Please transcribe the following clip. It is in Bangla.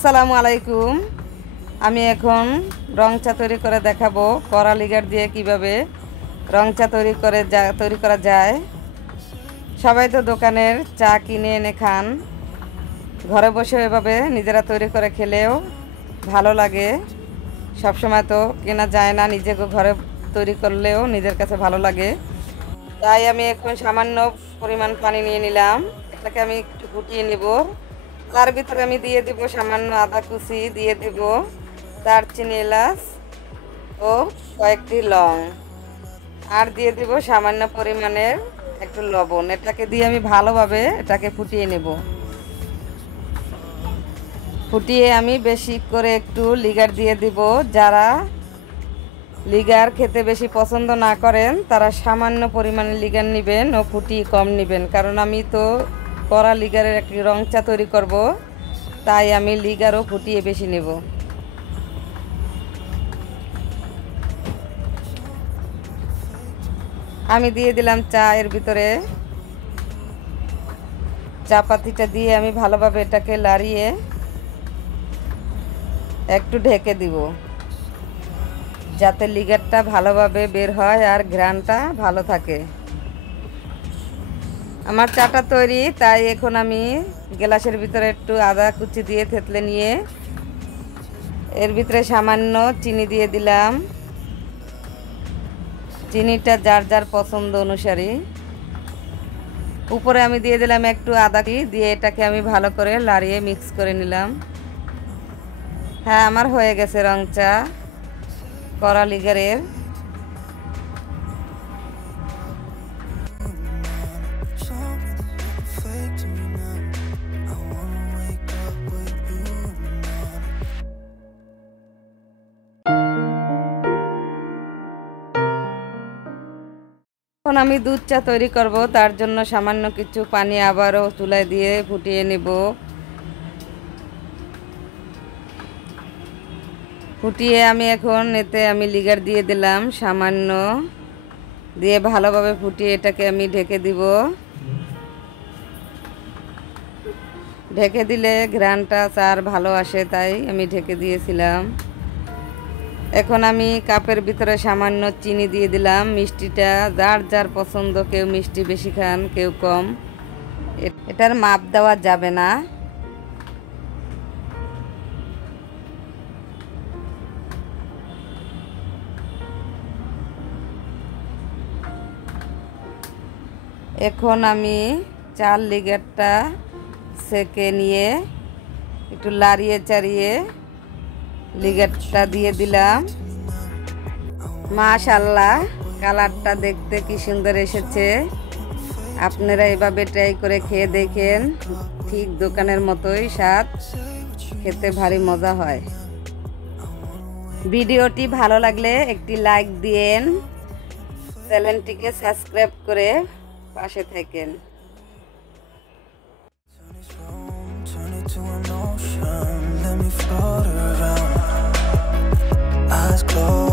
আসসালামু আলাইকুম। আমি এখন রং চা তৈরি করে দেখাবো কড়া লিগার দিয়ে কিভাবে রং চা তৈরি করা যায়। সবাই তো দোকানের চা কিনে এনে খান, ঘরে বসে এভাবে নিজেরা তৈরি করে খেলেও ভালো লাগে। সবসময় তো কেনা যায় না, নিজেকে ঘরে তৈরি করলেও নিজের কাছে ভালো লাগে। তাই আমি এখন সামান্য পরিমাণ পানি নিয়ে নিলাম, এটাকে আমি একটু ফুটিয়ে নেব। তার ভিতরে আমি দিয়ে দেব সামান্য আদা কুচি, দিয়ে দেব দারচিনি, এলাচ ও কয়েকটি লং, আর দিয়ে দেব সামান্য পরিমাণের একটু লবণ। এটাকে দিয়ে আমি ভালোভাবে এটাকে ফুটিয়ে নেব। ফুটিয়ে আমি বেশি করে একটু লিগার দিয়ে দিব। যারা লিগার খেতে বেশি পছন্দ না করেন তারা সামান্য পরিমাণে লিগার নেবেন ও ফুটিয়ে কম নেবেন, কারণ আমি তো কড়া লিগারের একটি রং চা তৈরি করব, তাই আমি লিগারও ফুটিয়ে বেশি নেব। আমি দিয়ে দিলাম চা এর ভিতরে। চা পাতিটা দিয়ে আমি ভালোভাবে এটাকে লাড়িয়ে একটু ঢেকে দিব, যাতে লিগারটা ভালোভাবে বের হয় আর ঘ্রাণটা ভালো থাকে। আমার চাটা তৈরি, তাই এখন আমি গ্লাসের ভিতরে একটু আদা কুচি দিয়ে থেতলে নিয়ে এর ভিতরে সামান্য চিনি দিয়ে দিলাম। চিনিটা যার যার পছন্দ অনুসারে। উপরে আমি দিয়ে দিলাম একটু আদা দিয়ে এটাকে আমি ভালো করে লাড়িয়ে মিক্স করে নিলাম। হ্যাঁ, আমার হয়ে গেছে রং চা কড়া লিগারের। এখন আমি দুধ চা তৈরি করব, তার জন্য সামান্য কিছু পানি আবারও চুলায় দিয়ে ফুটিয়ে নেব। ফুটিয়ে আমি এখন এতে আমি লিগার দিয়ে দিলাম সামান্য, দিয়ে ভালোভাবে ফুটিয়ে এটাকে আমি ঢেকে দিব। ঢেকে দিলে ঘ্রাণটা চার ভালো আসে, তাই আমি ঢেকে দিয়েছিলাম। এখন আমি কাপের ভিতরে সামান্য চিনি দিয়ে দিলাম। মিষ্টিটা যার যার পছন্দ, কেউ মিষ্টি বেশি খান, কেউ কম, এটার মাপ দেওয়া যাবে না। এখন আমি চার লিগারটা সেকে নিয়ে একটু লাড়িয়ে চাড়িয়ে লিগারটা দিয়ে দিলাম। মাশাআল্লাহ, কালারটা দেখতে কি সুন্দর এসেছে। আপনারা এভাবে ট্রাই করে খেয়ে দেখেন, ঠিক দোকানের মতোই স্বাদ, খেতে ভারী মজা হয়। ভিডিওটি ভালো লাগলে একটি লাইক দিয়েন, চ্যানেলটিকে সাবস্ক্রাইব করে পাশে থাকেন। To an ocean, let me float around, eyes closed.